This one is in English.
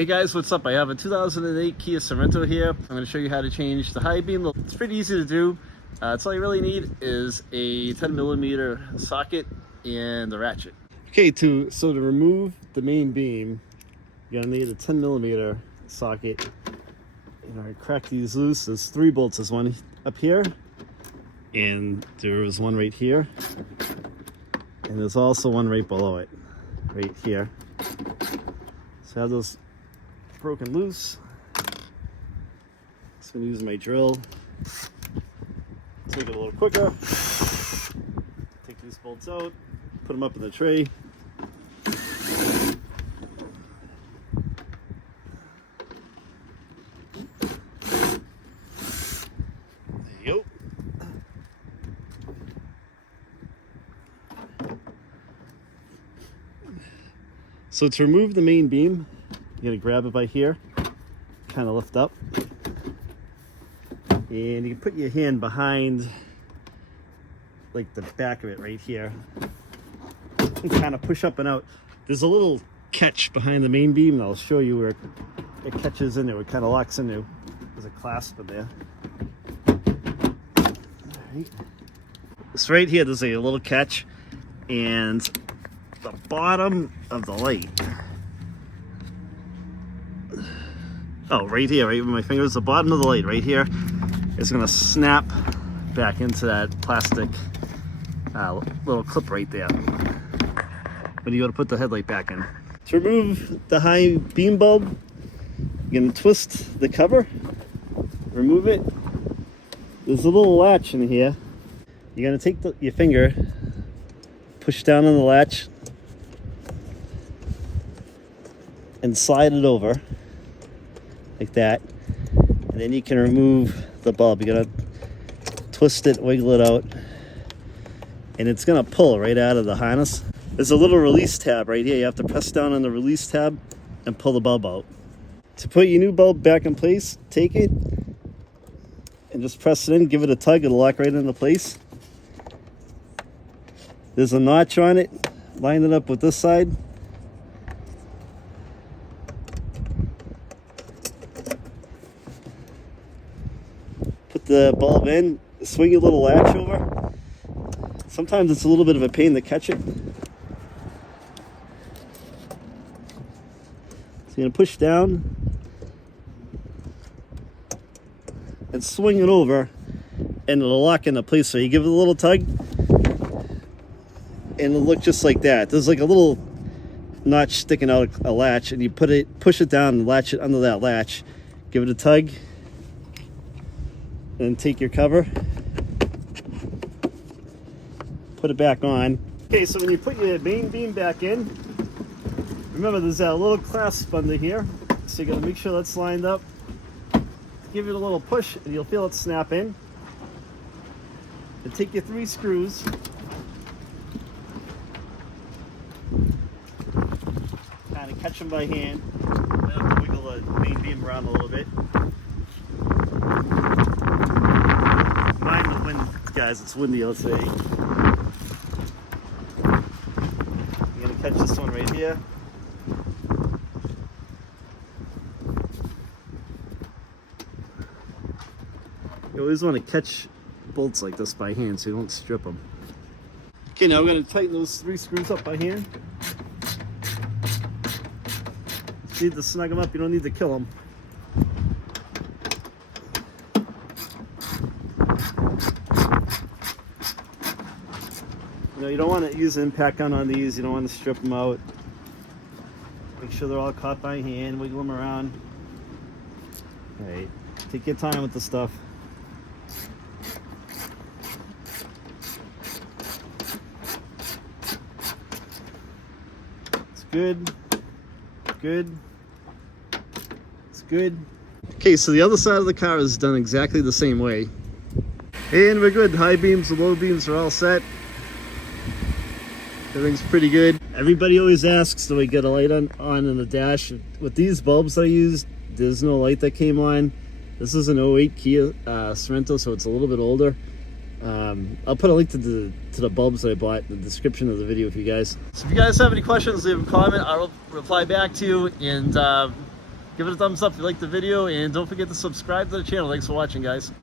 Hey guys, what's up? I have a 2008 Kia Sorento here. I'm going to show you how to change the high beam. It's pretty easy to do. That's all you really need is a 10mm socket and the ratchet. Okay, to remove the main beam, you're going to need a 10mm socket. And I crack these loose. There's 3 bolts. There's one up here, and there's one right here, and there's also one right below it, right here. So I have those broken loose. So I'm gonna use my drill. Take it a little quicker. Take these bolts out, put them up in the tray. There you go. So to remove the main beam, you're gonna grab it by here, kind of lift up, and you can put your hand behind like the back of it right here and kind of push up and out. There's a little catch behind the main beam, and I'll show you where it catches in there. It kind of locks into. There's a clasp in there. All right. So right here there's a little catch, and the bottom of the light, right here, right with my fingers, the bottom of the light right here is going to snap back into that plastic little clip right there when you go to put the headlight back in. To remove the high beam bulb, you're going to twist the cover, remove it. There's a little latch in here. You're going to take your finger, push down on the latch, and slide it over like that, and then you can remove the bulb. You're gonna twist it, wiggle it out, and it's gonna pull right out of the harness. There's a little release tab right here. You have to press down on the release tab and pull the bulb out. To put your new bulb back in place, take it and just press it in, give it a tug, it'll lock right into place. There's a notch on it. Line it up with this side. Put the bulb in, swing your little latch over. Sometimes it's a little bit of a pain to catch it. So you're going to push down and swing it over, and it'll lock into place. So you give it a little tug, and it'll look just like that. There's like a little notch sticking out a latch, and you push it down and latch it under that latch. Give it a tug, and take your cover, put it back on. Okay, so when you put your main beam back in, remember there's that little clasp under here, so you gotta make sure that's lined up. Give it a little push and you'll feel it snap in. And take your 3 screws, kind of catch them by hand, and have to wiggle the main beam around a little bit. Mind the wind, guys, it's windy out today. I'm gonna catch this one right here. You always want to catch bolts like this by hand so you don't strip them. Okay, now we're going to tighten those 3 screws up by hand. You need to snug them up, you don't need to kill them. You don't want to use an impact gun on these, you don't want to strip them out. Make sure they're all caught by hand, wiggle them around. Alright, take your time with the stuff. It's good, good, it's good. Okay, so the other side of the car is done exactly the same way. And we're good, high beams and low beams are all set. Everything's pretty good. Everybody always asks, do I get a light on in the dash? With these bulbs I used, there's no light that came on. This is an 08 Kia Sorento, so it's a little bit older. I'll put a link to the bulbs that I bought in the description of the video for you guys. So if you guys have any questions, leave a comment. I'll reply back to you. And Give it a thumbs up if you liked the video, and don't forget to subscribe to the channel. Thanks for watching, guys.